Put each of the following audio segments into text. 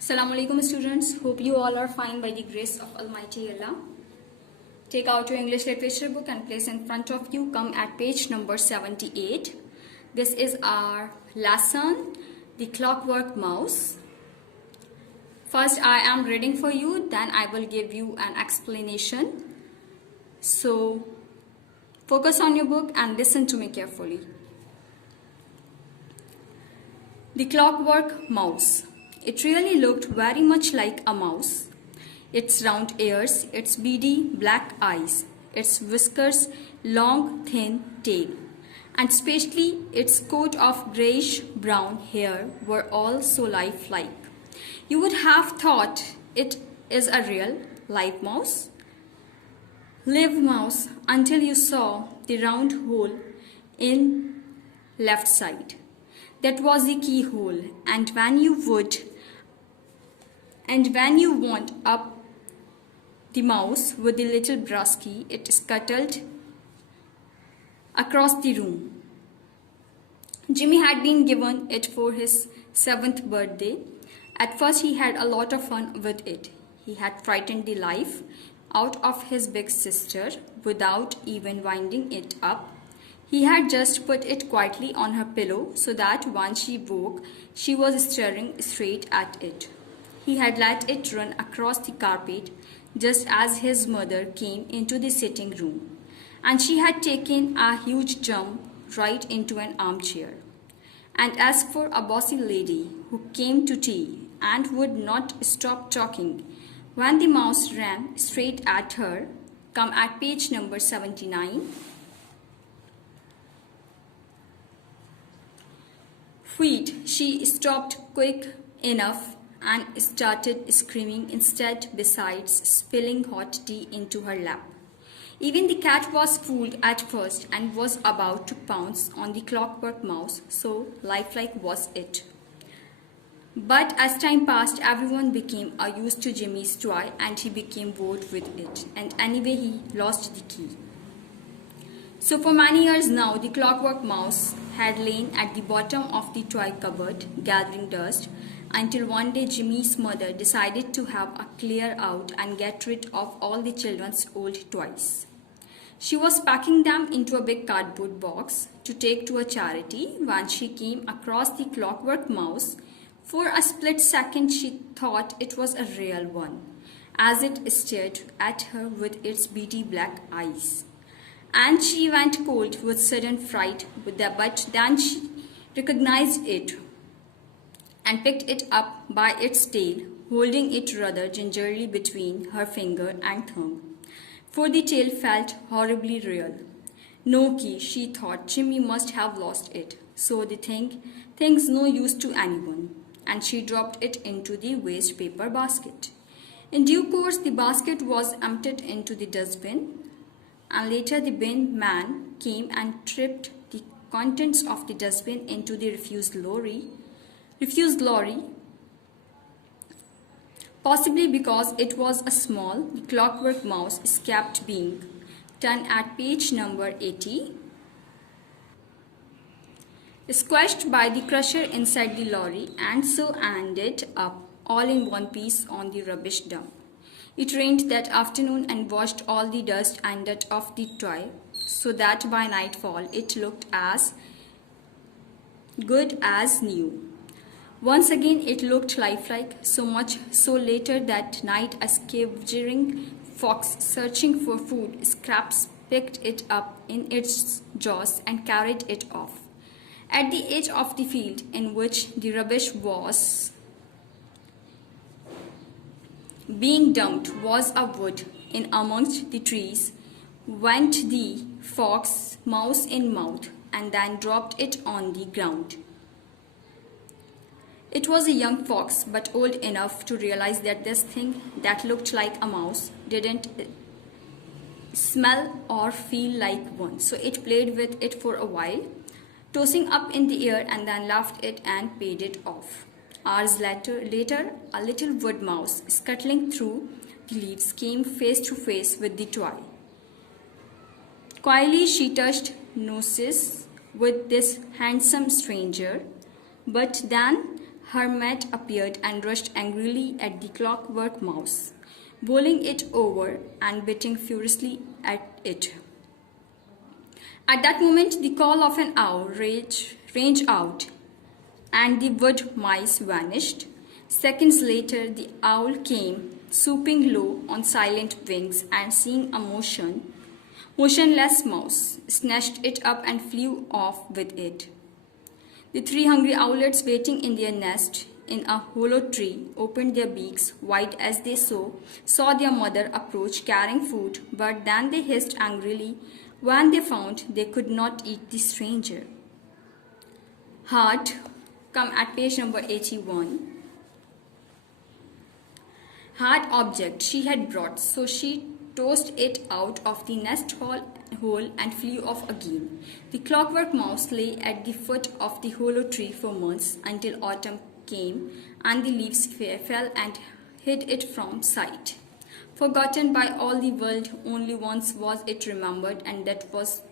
Assalamu alaikum students. Hope you all are fine by the grace of Almighty Allah. Take out your English literature book and place in front of you. Come at page number 78. This is our lesson, The Clockwork Mouse. First I am reading for you, then I will give you an explanation. So focus on your book and listen to me carefully. The Clockwork Mouse. It really looked very much like a mouse. Its round ears, its beady black eyes, its whiskers, long thin tail, and especially its coat of greyish-brown hair were all so lifelike. You would have thought it is a real, live mouse until you saw the round hole in left side. That was the keyhole, and when you wound up the mouse with the little brass key, it scuttled across the room. Jimmy had been given it for his 7th birthday. At first he had a lot of fun with it. He had frightened the life out of his big sister without even winding it up. He had just put it quietly on her pillow so that when she woke, she was staring straight at it. He had let it run across the carpet just as his mother came into the sitting room, and she had taken a huge jump right into an armchair. And as for a bossy lady who came to tea and would not stop talking when the mouse ran straight at her, come at page number 79. Wheat, she stopped quick enough and started screaming instead, besides spilling hot tea into her lap. Even the cat was fooled at first and was about to pounce on the Clockwork Mouse, so lifelike was it. But as time passed, everyone became used to Jimmy's toy and he became bored with it, and anyway he lost the key. So for many years now, the Clockwork Mouse had lain at the bottom of the toy cupboard gathering dust, until one day Jimmy's mother decided to have a clear out and get rid of all the children's old toys. She was packing them into a big cardboard box to take to a charity when she came across the Clockwork Mouse. For a split second she thought it was a real one, as it stared at her with its beady black eyes. And she went cold with sudden fright, but then she recognized it and picked it up by its tail, holding it rather gingerly between her finger and thumb, for the tail felt horribly real. No key, she thought. Jimmy must have lost it, so the thing's no use to anyone, and she dropped it into the waste paper basket. In due course, the basket was emptied into the dustbin, and later the bin man came and tipped the contents of the dustbin into the refuse lorry, possibly because it was a small. The Clockwork Mouse escaped being done at page number 80. Squashed by the crusher inside the lorry, and so ended up all in one piece on the rubbish dump. It rained that afternoon and washed all the dust and dirt off the toy, so that by nightfall it looked as good as new. Once again it looked lifelike, so much so later that night a scavenging fox searching for food scraps picked it up in its jaws and carried it off. At the edge of the field in which the rubbish was being dumped was a wood. In amongst the trees went the fox, mouse in mouth, and then dropped it on the ground. It was a young fox, but old enough to realize that this thing that looked like a mouse didn't smell or feel like one. So it played with it for a while, tossing up in the air, and then laughed it and paid it off. Hours later, a little wood mouse scuttling through the leaves came face to face with the toy. Quietly she touched noses with this handsome stranger, but then her mate appeared and rushed angrily at the Clockwork Mouse, bowling it over and biting furiously at it. At that moment, the call of an owl ranged out, and the wood mice vanished. Seconds later, the owl came, swooping low on silent wings, and seeing a motionless mouse, snatched it up and flew off with it. The three hungry owlets waiting in their nest in a hollow tree opened their beaks wide as they saw their mother approach carrying food, but then they hissed angrily when they found they could not eat the stranger. Heart, come at page number 81. Hard object she had brought, so she tossed it out of the nest hole and flew off again. The Clockwork Mouse lay at the foot of the hollow tree for months until autumn came and the leaves fell and hid it from sight. Forgotten by all the world, only once was it remembered, and that was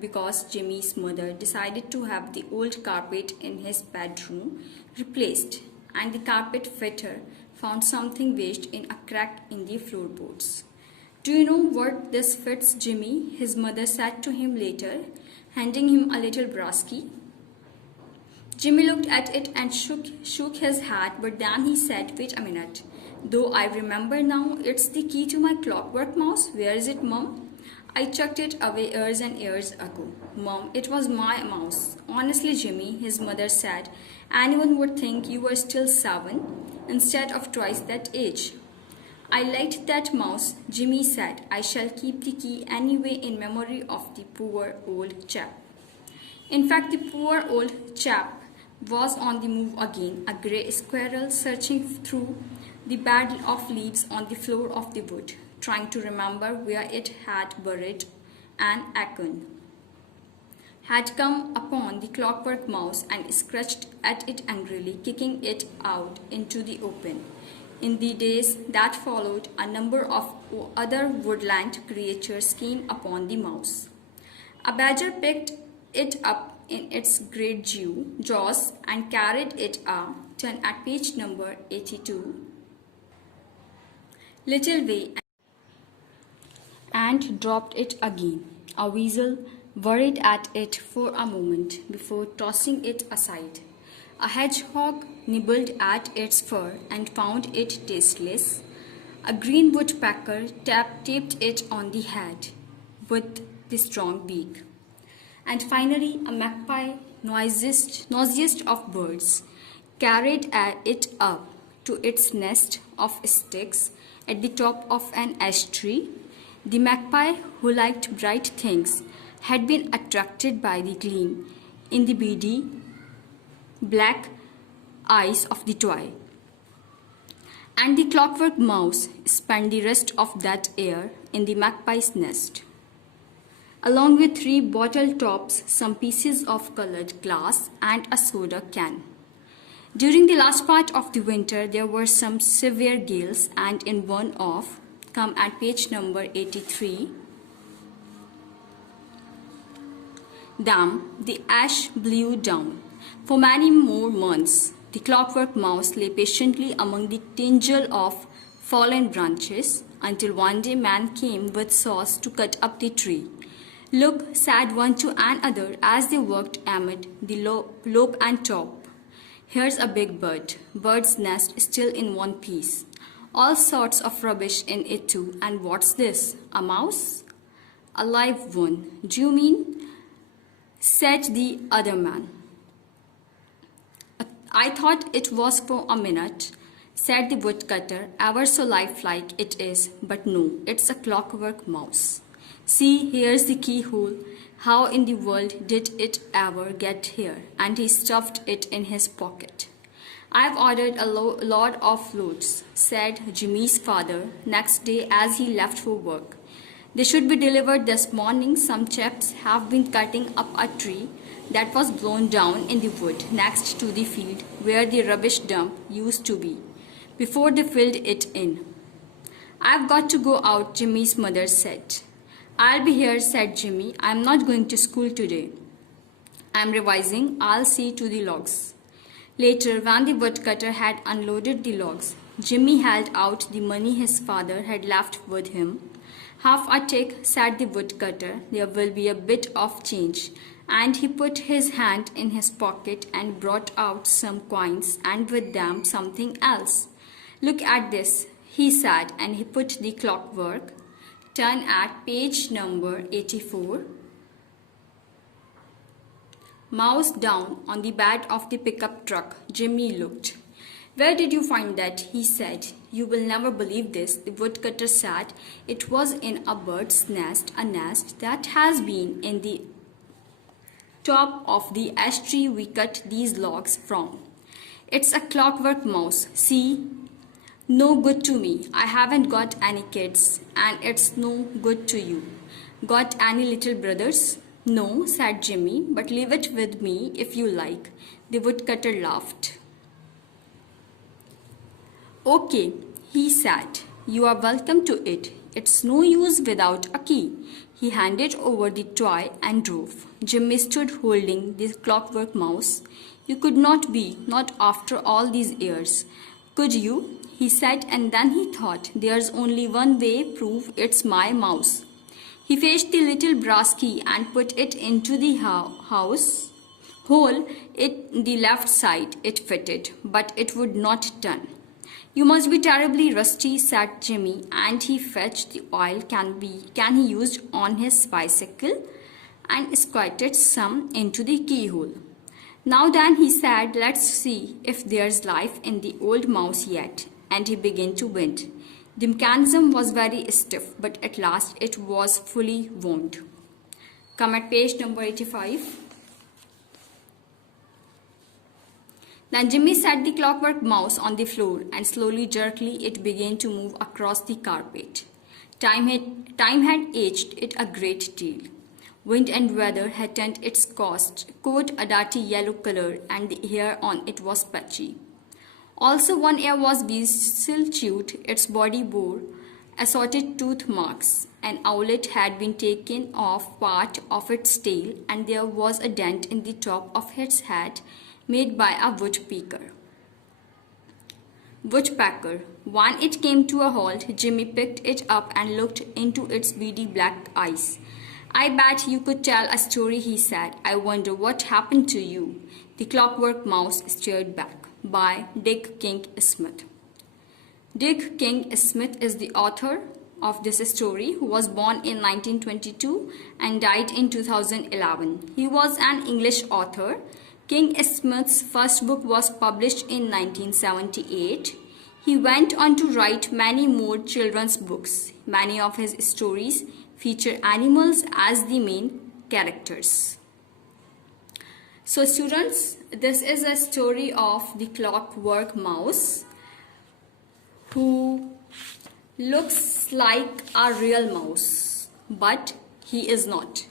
because Jimmy's mother decided to have the old carpet in his bedroom replaced, and the carpet fitter found something wedged in a crack in the floorboards. "Do you know what this fits, Jimmy?" his mother said to him later, handing him a little brass key. Jimmy looked at it and shook his head, but then he said, "Wait a minute. Though I remember now, it's the key to my Clockwork Mouse. Where is it, Mum? I chucked it away years and years ago." "Mum, it was my mouse." "Honestly, Jimmy," his mother said, "anyone would think you were still 7 instead of twice that age." "I liked that mouse," Jimmy said. "I shall keep the key anyway in memory of the poor old chap." In fact, the poor old chap was on the move again, a grey squirrel searching through the bed of leaves on the floor of the wood, trying to remember where it had buried an acorn, had come upon the Clockwork Mouse and scratched at it angrily, kicking it out into the open. In the days that followed, a number of other woodland creatures came upon the mouse. A badger picked it up in its great jaws and carried it up, turn at page number 82, little way and dropped it again. A weasel worried at it for a moment before tossing it aside. A hedgehog nibbled at its fur and found it tasteless. A green woodpecker tapped it on the head with the strong beak. And finally, a magpie, noisiest of birds, carried it up to its nest of sticks at the top of an ash tree. The magpie, who liked bright things, had been attracted by the gleam in the beady black eyes of the toy. And the Clockwork Mouse spent the rest of that year in the magpie's nest, along with 3 bottle tops, some pieces of colored glass, and a soda can. During the last part of the winter, there were some severe gales, and in one of, come at page number 83, the ash blew down. For many more months, the Clockwork Mouse lay patiently among the tangle of fallen branches, until one day man came with saws to cut up the tree. "Look," said one to another as they worked amid the lobe and top. "Here's a big bird's nest still in one piece. All sorts of rubbish in it too. And what's this? A mouse?" "A live one, do you mean?" said the other man. "I thought it was for a minute," said the woodcutter, "ever so lifelike it is, but no, it's a Clockwork Mouse. See, here's the keyhole. How in the world did it ever get here?" And he stuffed it in his pocket. "I've ordered a lot of loads," said Jimmy's father next day as he left for work. "They should be delivered this morning. Some chaps have been cutting up a tree that was blown down in the wood next to the field where the rubbish dump used to be, before they filled it in." "I've got to go out," Jimmy's mother said. "I'll be here," said Jimmy. "I'm not going to school today. I'm revising. I'll see to the logs." Later, when the woodcutter had unloaded the logs, Jimmy held out the money his father had left with him. "Half a tick," said the woodcutter. "There will be a bit of change." And he put his hand in his pocket and brought out some coins and with them something else. "Look at this," he said, and he put the clockwork. Turn at page number 84. Mouse down on the bed of the pickup truck. Jimmy looked. "Where did you find that?" he said. "You will never believe this," the woodcutter said. "It was in a bird's nest, a nest that has been in the top of the ash tree we cut these logs from. It's a clockwork mouse. See? No good to me. I haven't got any kids, and it's no good to you. Got any little brothers?" "No," said Jimmy, "but leave it with me if you like." The woodcutter laughed. "Okay," he said. "You are welcome to it. It's no use without a key." He handed over the toy and drove. Jimmy stood holding the clockwork mouse. "You could not be, not after all these years. Could you?" he said, and then he thought, "There's only one way prove it's my mouse." He fetched the little brass key and put it into the house hole in the left side. It fitted, but it would not turn. "You must be terribly rusty," said Jimmy, and he fetched the oil can he used on his bicycle and squirted some into the keyhole. "Now then," he said, "let's see if there's life in the old mouse yet." And he began to bend. The mechanism was very stiff, but at last it was fully wound. Come at page number 85. Then Jimmy set the clockwork mouse on the floor, and slowly, jerkily, it began to move across the carpet. Time had aged it a great deal. Wind and weather had turned its coat a dirty yellow color, and the hair on it was patchy. Also, one ear was weasel-chewed, its body bore assorted tooth marks. An owlet had been taken off part of its tail, and there was a dent in the top of its head made by a woodpecker. When it came to a halt, Jimmy picked it up and looked into its beady black eyes. "I bet you could tell a story," he said. "I wonder what happened to you." The clockwork mouse stared back. By Dick King Smith. Dick King Smith is the author of this story, who was born in 1922 and died in 2011. He was an English author. King Smith's first book was published in 1978. He went on to write many more children's books. Many of his stories feature animals as the main characters. So students, this is a story of the clockwork mouse who looks like a real mouse, but he is not.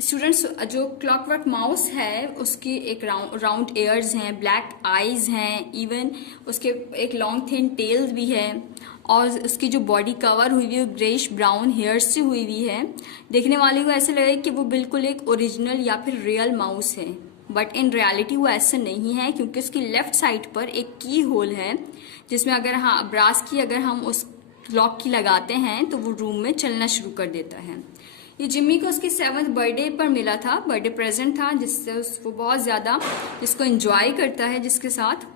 Students, जो clockwork mouse है उसकी एक round years हैं, black eyes हैं, इवन उसके एक long thin tell भी है, और उसकी जो बॉडी कवर हुई हुई है ग्रेश ब्राउन हेयर्स से हुई हुई है. देखने वाले को ऐसा लगे कि वो बिल्कुल एक ओरिजिनल या फिर रियल माउस है, बट इन रियलिटी वो ऐसा नहीं है, क्योंकि उसकी लेफ्ट साइड पर एक की होल है जिसमें अगर ब्रास की अगर हम उस लॉक की लगाते हैं तो वो रूम में चलना शुरू कर देता है. ये जिम्मी को उसके 7th बर्थडे पर मिला था, बर्थडे प्रेजेंट था, जिससे वो बहुत ज़्यादा इसको एंजॉय करता है, जिसके साथ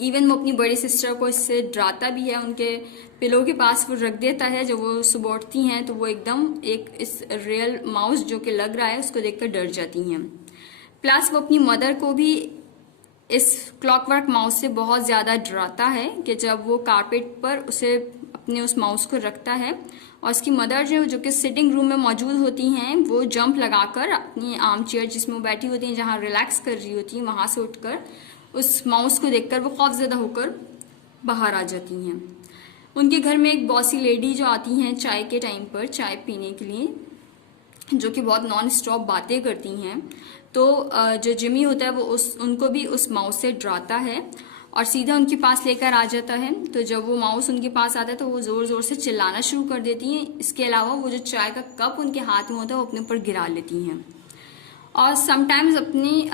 इवन वो अपनी बड़ी सिस्टर को इससे डराता भी है. उनके पिलो के पास वो रख देता है. जब वो सुबह उठती हैं तो वो एकदम एक इस रियल माउस जो कि लग रहा है उसको देखकर डर जाती हैं. प्लस वो अपनी मदर को भी इस क्लॉकवर्क माउस से बहुत ज़्यादा डराता है कि जब वो कारपेट पर उसे अपने उस माउस को रखता है और उसकी मदर जो कि सिटिंग रूम में मौजूद होती हैं, वो जंप लगाकर अपनी आर्म चेयर जिसमें वो बैठी होती हैं, जहाँ रिलैक्स कर रही होती हैं, वहाँ से उठकर उस माउस को देखकर वो खौफजदा होकर बाहर आ जाती हैं. उनके घर में एक बॉसी लेडी जो आती हैं चाय के टाइम पर चाय पीने के लिए, जो कि बहुत नॉन स्टॉप बातें करती हैं. तो जो जिमी होता है वो उनको भी उस माउस से डराता है और सीधा उनके पास लेकर आ जाता है. तो जब वो माउस उनके पास आता है तो वो ज़ोर ज़ोर से चिल्लाना शुरू कर देती हैं. इसके अलावा वो जो चाय का कप उनके हाथ में होता है वो अपने ऊपर गिरा लेती हैं. और समटाइम्स अपनी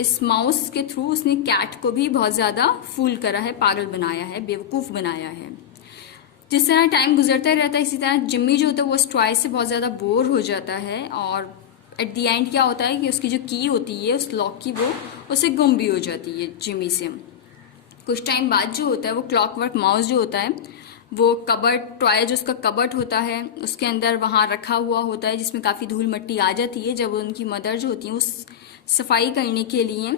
इस माउस के थ्रू उसने कैट को भी बहुत ज़्यादा फूल करा है, पागल बनाया है, बेवकूफ़ बनाया है। जिस तरह टाइम गुजरता रहता है इसी तरह जिम्मी जो होता है वो उस टॉय से बहुत ज़्यादा बोर हो जाता है, और एट दी एंड क्या होता है कि उसकी जो की होती है उस लॉक की, वो उसे गुम भी हो जाती है जिम्मी से। कुछ टाइम बाद जो होता है वो क्लॉकवर्क माउस जो होता है वो कबर्ड टॉय, जो उसका कबर्ड होता है उसके अंदर वहाँ रखा हुआ होता है, जिसमें काफ़ी धूल मिट्टी आ जाती है। जब उनकी मदर जो होती हैं वो सफाई करने के लिए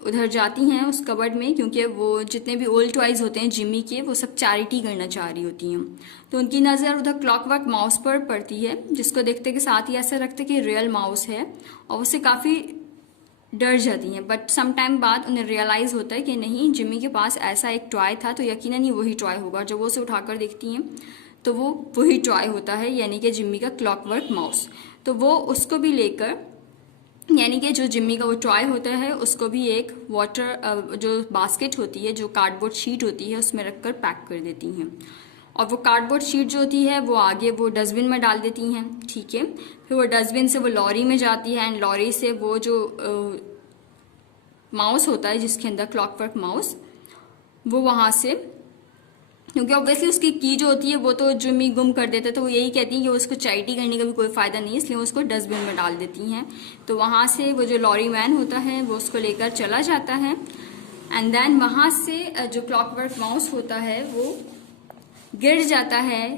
उधर जाती हैं उस कबर्ड में, क्योंकि वो जितने भी ओल्ड टॉयज होते हैं जिम्मी के वो सब चैरिटी करना चाह रही होती हैं। तो उनकी नज़र उधर क्लॉकवर्क माउस पर पड़ती है, जिसको देखते के साथ ही ऐसा लगता है कि रियल माउस है, और उससे काफ़ी डर जाती हैं। बट सम टाइम बाद उन्हें रियलाइज़ होता है कि नहीं, जिम्मी के पास ऐसा एक टॉय था तो यकीनन ही वही टॉय होगा। जब वो उसे उठाकर देखती हैं तो वो वही टॉय होता है, यानी कि जिम्मी का क्लॉकवर्क माउस। तो वो उसको भी लेकर, यानी कि जो जिम्मी का वो टॉय होता है उसको भी एक वाटर जो बास्केट होती है, जो कार्डबोर्ड शीट होती है, उसमें रखकर पैक कर देती हैं। और वो कार्डबोर्ड शीट जो होती है वो आगे वो डस्टबिन में डाल देती हैं, ठीक है। फिर वो डस्टबिन से वो लॉरी में जाती है, एंड लॉरी से वो जो माउस होता है जिसके अंदर क्लॉकवर्क माउस, वो वहाँ से, क्योंकि ऑब्वियसली उसकी की जो होती है वो तो जिम्मी गुम कर देता है, तो वो यही कहती है कि उसको चैरिटी करने का भी कोई फ़ायदा नहीं है, इसलिए वो उसको डस्टबिन में डाल देती हैं। तो वहाँ से वो जो लॉरी मैन होता है वो उसको लेकर चला जाता है, एंड देन वहाँ से जो क्लॉकवर्क माउस होता है वो गिर जाता है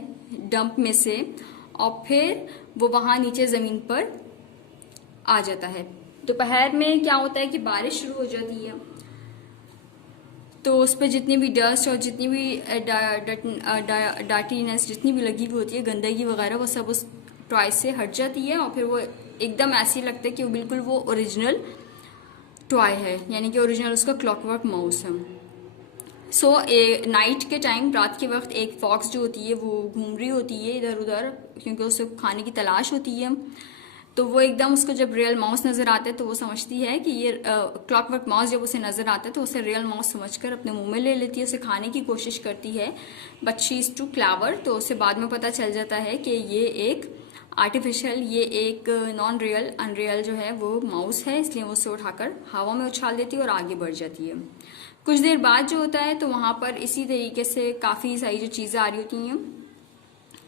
डंप में से, और फिर वो वहाँ नीचे ज़मीन पर आ जाता है। दोपहर में क्या होता है कि बारिश शुरू हो जाती है, तो उस पर जितनी भी डस्ट और जितनी भी डार्टीनेस जितनी भी लगी हुई होती है, गंदगी वगैरह, वो सब उस टॉय से हट जाती है, और फिर वो एकदम ऐसे लगता है कि वो बिल्कुल वो ओरिजिनल टॉय है, यानी कि ओरिजिनल उसका क्लॉकवर्क माउस है। सो नाइट के टाइम, रात के वक्त, एक फॉक्स जो होती है वो घूम रही होती है इधर उधर, क्योंकि उसे खाने की तलाश होती है। तो वो एकदम उसको जब रियल माउस नज़र आता है तो वो समझती है कि ये क्लॉकवर्क माउस जब उसे नज़र आता है तो उसे रियल माउस समझकर अपने मुंह में ले लेती है, उसे खाने की कोशिश करती है, but she is too clever. तो उसे बाद में पता चल जाता है कि ये एक आर्टिफिशियल, ये एक नॉन रियल, अनरियल जो है वो माउस है, इसलिए वो उसे उठाकर हवा में उछाल देती है और आगे बढ़ जाती है। कुछ देर बाद जो होता है तो वहाँ पर इसी तरीके से काफ़ी सारी जो चीज़ें आ रही होती हैं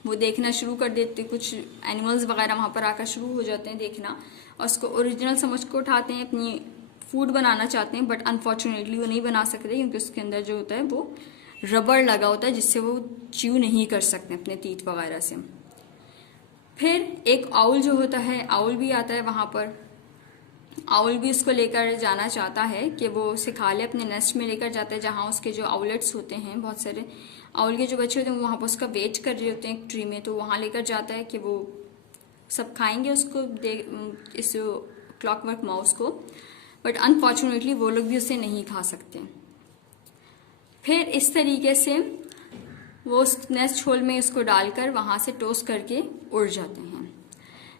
वो देखना शुरू कर देते, कुछ एनिमल्स वगैरह वहाँ पर आकर शुरू हो जाते हैं देखना, और उसको ओरिजिनल समझ को उठाते हैं, अपनी फूड बनाना चाहते हैं, बट अनफॉर्चुनेटली वो नहीं बना सकते क्योंकि उसके अंदर जो होता है वो रबर लगा होता है, जिससे वो च्यू नहीं कर सकते अपने टीथ वगैरह से। फिर एक आउल जो होता है, आउल भी आता है वहाँ पर। आउल भी उसको लेकर जाना चाहता है कि वो उसे खा ले, अपने नेस्ट में लेकर जाता है जहाँ उसके जो आउलेट्स होते हैं, बहुत सारे आउल के जो बच्चे होते हैं वहाँ पर उसका वेट कर रहे होते हैं एक ट्री में, तो वहाँ लेकर जाता है कि वो सब खाएंगे उसको, इस क्लॉकवर्क माउस को, बट अनफॉर्चुनेटली वो लोग भी उसे नहीं खा सकते। फिर इस तरीके से वो उस नेस्ट होल में उसको डालकर वहाँ से टोस करके उड़ जाते हैं।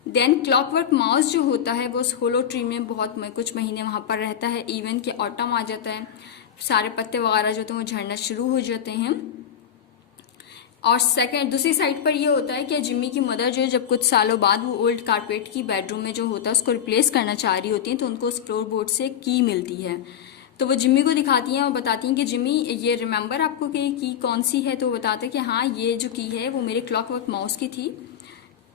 देन क्लॉकवर्क माउस जो होता है वो उस होलो ट्री में बहुत कुछ महीने वहाँ पर रहता है, इवन कि ऑटम आ जाता है, सारे पत्ते वगैरह जो होते हैं वो झड़ना शुरू हो जाते हैं। और दूसरी साइड पर ये होता है कि जिम्मी की मदर जो है जब कुछ सालों बाद वो ओल्ड कारपेट की बेडरूम में जो होता है उसको रिप्लेस करना चाह रही होती हैं, तो उनको उस फ्लोर बोर्ड से की मिलती है। तो वो जिम्मी को दिखाती हैं और बताती हैं कि जिम्मी ये रिमेंबर आपको कि की कौन सी है, तो वो बताते हैं कि हाँ ये जो की है वो मेरे क्लॉकवर्क माउस की थी।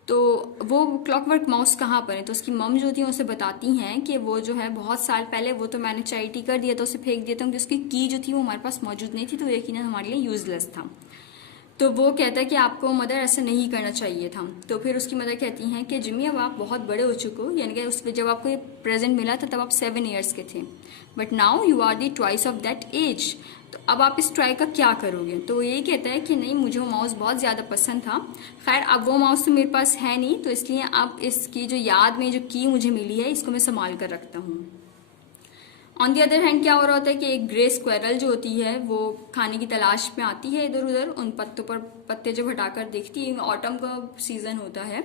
तो वो क्लॉकवर्क माउस कहाँ पर है, तो उसकी मम जो थी उसे बताती हैं कि वो जो है बहुत साल पहले वो तो मैंने चैरिटी कर दिया था, उसे फेंक दिया था क्योंकि उसकी की जो थी वो हमारे पास मौजूद नहीं थी, तो यकीनन हमारे लिए यूजलेस था। तो वो कहता है कि आपको मदर ऐसा नहीं करना चाहिए था। तो फिर उसकी मदर कहती हैं कि जिम्मी अब आप बहुत बड़े हो चुके हो, यानी कि उस जब आपको ये प्रेजेंट मिला था तब आप 7 ईयर्स के थे, but now you are the twice of that age, तो अब आप इस ट्राई का क्या करोगे। तो वो यही कहता है कि नहीं, मुझे वो माउस बहुत ज़्यादा पसंद था, खैर अब वो माउस तो मेरे पास है नहीं, तो इसलिए अब इसकी जो याद में जो की मुझे मिली है इसको मैं संभाल कर रखता हूँ। ऑन दी अदर हैंड क्या हो रहा होता है कि एक ग्रे स्क्वेरल जो होती है वो खाने की तलाश में आती है इधर उधर, उन पत्तों पर पत्ते जब हटाकर देखती है, ऑटम का सीजन होता है,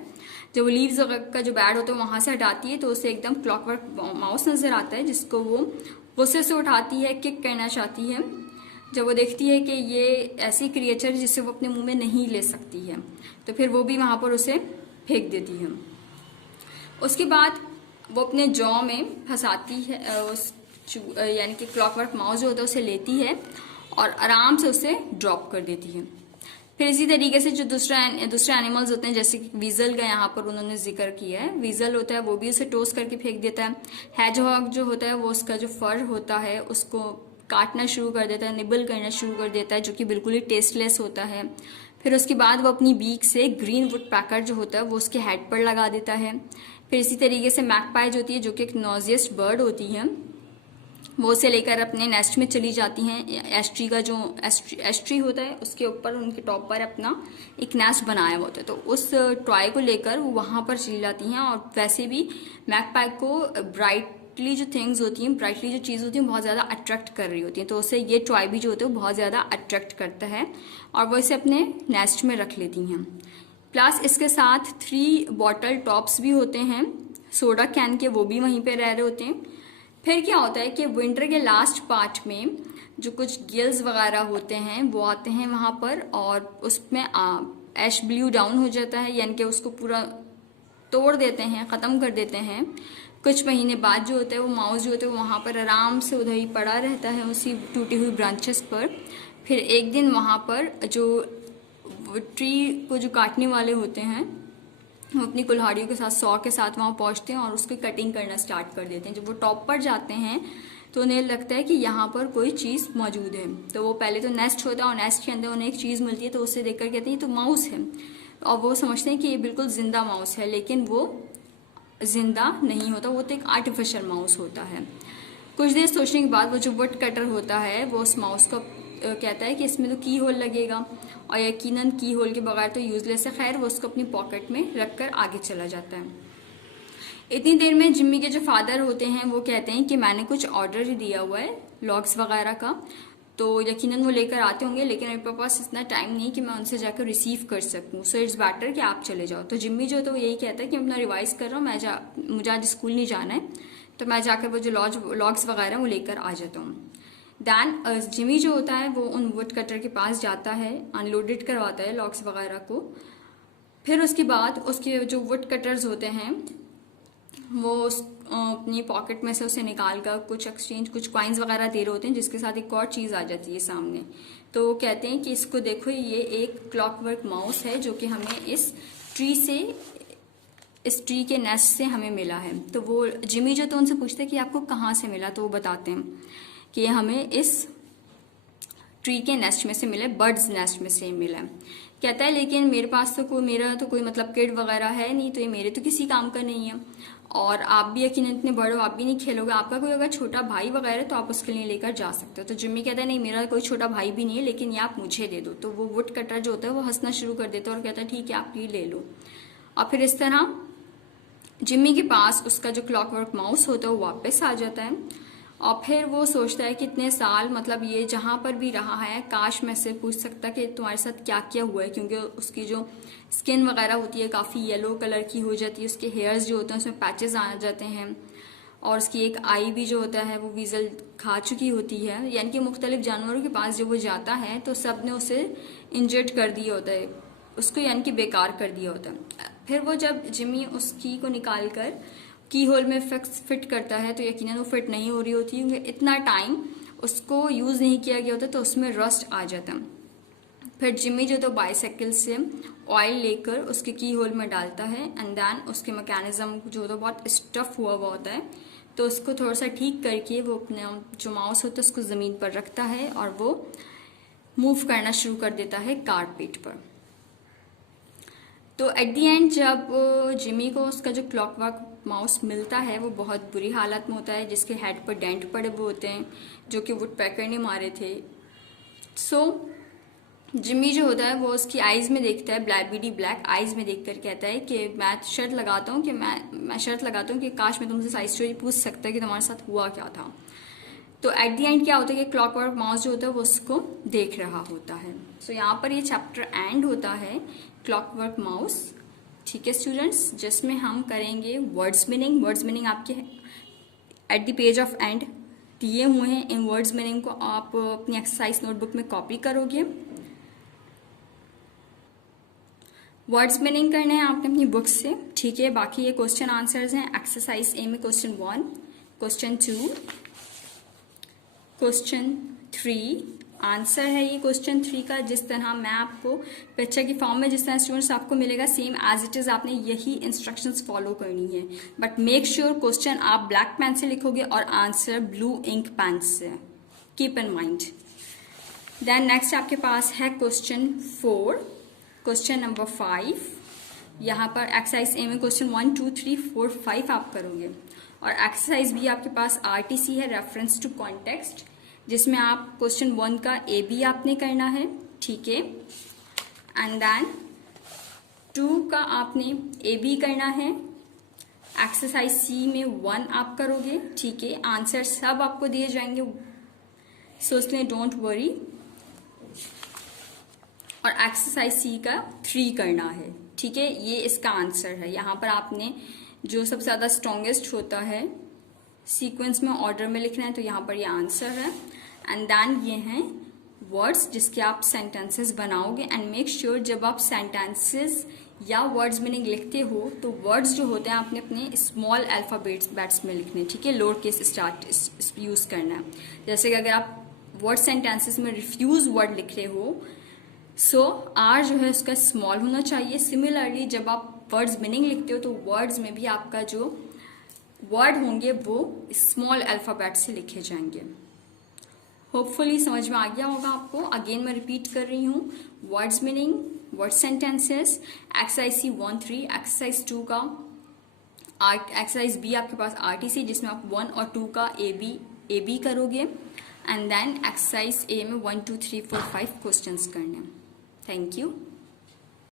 जब वो लीव्स का जो बैड होता है वहाँ से हटाती है तो उसे एकदम क्लॉकवर्क माउस नजर आता है, जिसको वो गुस्से से उठाती है, किक करना चाहती है, जब वो देखती है कि ये ऐसी क्रिएचर जिसे वो अपने मुंह में नहीं ले सकती है, तो फिर वो भी वहाँ पर उसे फेंक देती है। उसके बाद वो अपने जॉ में फंसाती है यानी कि क्लॉकवर्क माउस जो होता है उसे लेती है और आराम से उसे ड्रॉप कर देती है। फिर इसी तरीके से जो दूसरे एनिमल्स होते हैं, जैसे कि वीजल का यहाँ पर उन्होंने जिक्र किया है, वीजल होता है वो भी उसे टोस करके फेंक देता है। हैजहॉग जो होता है वो उसका जो फर होता है उसको काटना शुरू कर देता है, निबल करना शुरू कर देता है, जो कि बिल्कुल ही टेस्टलेस होता है। फिर उसके बाद वो अपनी बीक से ग्रीन वुड पैकर जो होता है वो उसके हेड पर लगा देता है। फिर इसी तरीके से मैगपाई जो होती है, जो कि एक नॉजियस्ट बर्ड होती है, वो उसे लेकर अपने नेस्ट में चली जाती हैं। एस्ट्री का जो एस्ट्री होता है उसके ऊपर उनके टॉप पर अपना एक नेस्ट बनाया हुआ होता है, तो उस टॉय को लेकर वो वहां पर चली जाती हैं। और वैसे भी मैगपाई को ब्राइटली जो थिंग्स होती हैं, ब्राइटली जो चीज़ होती है बहुत ज़्यादा अट्रैक्ट कर रही होती हैं, तो उसे ये टॉय भी जो होता है वो बहुत ज़्यादा अट्रैक्ट करता है और वो इसे अपने नेस्ट में रख लेती हैं। प्लस इसके साथ 3 बॉटल टॉप्स भी होते हैं सोडा कैन के, वो भी वहीं पे रह रहे होते हैं। फिर क्या होता है कि विंटर के लास्ट पार्ट में जो कुछ गिल्स वगैरह होते हैं वो आते हैं वहां पर और उसमें ऐश ब्लू डाउन हो जाता है, यानी कि उसको पूरा तोड़ देते हैं, ख़त्म कर देते हैं। कुछ महीने बाद जो होता है वो माउस जो होता है वहाँ पर आराम से उधर ही पड़ा रहता है उसी टूटी हुई ब्रांचेस पर। फिर एक दिन वहाँ पर जो ट्री को जो काटने वाले होते हैं वो अपनी कुल्हाड़ियों के साथ सॉ के साथ वहाँ पहुँचते हैं और उसकी कटिंग करना स्टार्ट कर देते हैं। जब वो टॉप पर जाते हैं तो उन्हें लगता है कि यहाँ पर कोई चीज़ मौजूद है, तो वो पहले तो नेस्ट होता है और नेस्ट के अंदर उन्हें एक चीज़ मिलती है, तो उससे देखकर कहते हैं ये तो माउस है, और वो समझते हैं कि ये बिल्कुल जिंदा माउस है, लेकिन वो जिंदा नहीं होता, वो तो एक आर्टिफिशियल माउस होता है। कुछ देर सोचने के बाद वो जो वुड कटर होता है वो उस माउस को कहता है कि इसमें तो की होल लगेगा और यकीनन की होल के बगैर तो यूजलेस है। खैर वो उसको अपनी पॉकेट में रखकर आगे चला जाता है। इतनी देर में जिम्मी के जो फादर होते हैं वो कहते हैं कि मैंने कुछ ऑर्डर दिया हुआ है लॉग्स वगैरह का, तो यकीनन वो लेकर आते होंगे, लेकिन मेरे पास इतना टाइम नहीं कि मैं उनसे जाकर रिसीव कर सकूं, सो इट्स बेटर कि आप चले जाओ। तो जिम्मी जो तो वो यही कहता है कि मैं अपना रिवाइज कर रहा हूँ, मुझे आज स्कूल नहीं जाना है, तो मैं जाकर वो जो लॉग्स वगैरह वो लेकर आ जाता हूँ। दैन जिमी जो होता है वो उन वुड कटर के पास जाता है, अनलोडेड करवाता है लॉग्स वगैरह को। फिर उसके बाद उसके जो वुड कटर्स होते हैं वो अपनी पॉकेट में से उसे निकाल कर कुछ कॉइन्स वगैरह दे रहे होते हैं, जिसके साथ एक और चीज़ आ जाती है सामने। तो वो कहते हैं कि इसको देखो, ये एक क्लॉकवर्क माउस है जो कि हमें इस ट्री के नेस्ट से हमें मिला है। तो वो जिमी जो तो उनसे पूछते हैं कि आपको कहाँ से मिला, तो वो बताते हैं कि हमें इस ट्री के नेस्ट में से मिला है, बर्ड्स नेस्ट में से मिला है। कहता है लेकिन मेरे पास तो मेरा तो कोई मतलब किड वगैरह है नहीं, तो ये मेरे तो किसी काम का नहीं है, और आप भी यकीन इतने बड़े हो, आप भी नहीं खेलोगे, आपका कोई अगर छोटा भाई वगैरह तो आप उसके लिए लेकर जा सकते हो। तो जिम्मी कहता है नहीं, मेरा कोई छोटा भाई भी नहीं है, लेकिन ये आप मुझे दे दो। तो वो वुड कटर जो होता है वो हंसना शुरू कर देता है और कहता है ठीक है आप ये ले लो। और फिर इस तरह जिम्मी के पास उसका जो क्लॉकवर्क माउस होता है वो वापस आ जाता है। और फिर वो सोचता है कि इतने साल मतलब ये जहाँ पर भी रहा है, काश मैं से पूछ सकता कि तुम्हारे साथ क्या क्या हुआ है, क्योंकि उसकी जो स्किन वगैरह होती है काफ़ी येलो कलर की हो जाती है, उसके हेयर्स जो होते हैं उसमें पैचेस आ जाते हैं, और उसकी एक आई भी जो होता है वो वीजल खा चुकी होती है। यानी कि मुख्तलिफ जानवरों के पास जब वो जाता है तो सब ने उसे इंजर्ड कर दिया होता है, उसको यानी कि बेकार कर दिया होता है। फिर वो जब जिम्मी उस की को निकाल कर की होल में फिट करता है तो यकीनन वो फिट नहीं हो रही होती, क्योंकि इतना टाइम उसको यूज़ नहीं किया गया होता, तो उसमें रस्ट आ जाता। फिर जिम्मी जो तो बाइसाइकिल से ऑयल लेकर उसके की होल में डालता है, एंड देन उसके मैकेनिज्म जो तो बहुत स्टफ हुआ होता है, तो उसको थोड़ा सा ठीक करके वो अपने जो माउस होता है उसको ज़मीन पर रखता है और वो मूव करना शुरू कर देता है कारपेट पर। तो एट दी एंड जब जिमी को उसका जो क्लॉकवर्क माउस मिलता है वो बहुत बुरी हालत में होता है, जिसके हेड पर डेंट पड़े हुए होते हैं जो कि वुड पैकर ने मारे थे। सो जिमी जो होता है वो उसकी आईज में देखता है, ब्लैक आईज में देखकर कहता है कि मैं शर्त लगाता हूँ कि काश मैं तुमसे साइड स्टोरी पूछ सकता कि तुम्हारे साथ हुआ क्या था। तो एट दी एंड क्या होता है कि क्लॉकवर्क माउस जो होता है वो उसको देख रहा होता है। सो यहाँ पर ये चैप्टर एंड होता है क्लॉकवर्क माउस। ठीक है स्टूडेंट्स, जिसमें हम करेंगे वर्ड्स मीनिंग आपके at the page of and दिए हुए हैं। इन वर्ड्स मीनिंग को आप अपनी एक्सरसाइज नोटबुक में कॉपी करोगे। वर्ड्स मीनिंग करने हैं आपने अपनी बुक से, ठीक है। बाकी ये क्वेश्चन आंसर्स हैं एक्सरसाइज ए में क्वेश्चन 1, क्वेश्चन 2, क्वेश्चन 3 आंसर है ये क्वेश्चन 3 का। जिस तरह मैं आपको पिक्चर की फॉर्म में जिस तरह स्टूडेंट्स आपको मिलेगा सेम एज इट इज आपने यही इंस्ट्रक्शंस फॉलो करनी है, बट मेक श्योर क्वेश्चन आप ब्लैक पेन से लिखोगे और आंसर ब्लू इंक पेन से, keep in mind. Then next आपके पास है क्वेश्चन 4, क्वेश्चन नंबर 5। यहाँ पर एक्सरसाइज ए में क्वेश्चन 1, 2, 3, 4, 5 आप करोगे, और एक्सरसाइज बी आपके पास आरटीसी है, रेफरेंस टू कॉन्टेक्स्ट, जिसमें आप क्वेश्चन 1 का ए बी आपने करना है, ठीक है। एंड देन 2 का आपने ए बी करना है। एक्सरसाइज सी में 1 आप करोगे, ठीक है। आंसर सब आपको दिए जाएंगे, सो इसलिए डोंट वरी। और एक्सरसाइज सी का 3 करना है, ठीक है। ये इसका आंसर है। यहाँ पर आपने जो सबसे ज्यादा स्ट्रॉन्गेस्ट होता है सीक्वेंस में ऑर्डर में लिखना है, तो यहाँ पर ये आंसर है। एंड देन ये हैं वर्ड्स जिसके आप सेंटेंसेस बनाओगे। एंड मेक श्योर जब आप सेंटेंसेस या वर्ड्स मीनिंग लिखते हो तो वर्ड्स जो होते हैं आपने अपने स्मॉल अल्फाबेट्स में लिखने, ठीक है। लोअर केस स्टार्ट यूज करना है। जैसे कि अगर आप वर्ड सेंटेंसेस में रिफ्यूज वर्ड लिख रहे हो, सो आर जो है उसका स्मॉल होना चाहिए। सिमिलरली जब आप वर्ड्स मीनिंग लिखते हो तो वर्ड्स में भी आपका जो वर्ड होंगे वो स्मॉल अल्फाबेट से लिखे जाएंगे। होपफुली समझ में आ गया होगा आपको। अगेन मैं रिपीट कर रही हूँ, words meaning, word sentences, exercise C 1, 3, exercise 2 का एक्सरसाइज बी आपके पास आरटीसी जिसमें आप 1 और 2 का ए बी करोगे। एंड देन एक्सरसाइज ए में 1, 2, 3, 4, 5 क्वेश्चंस करने। Thank you.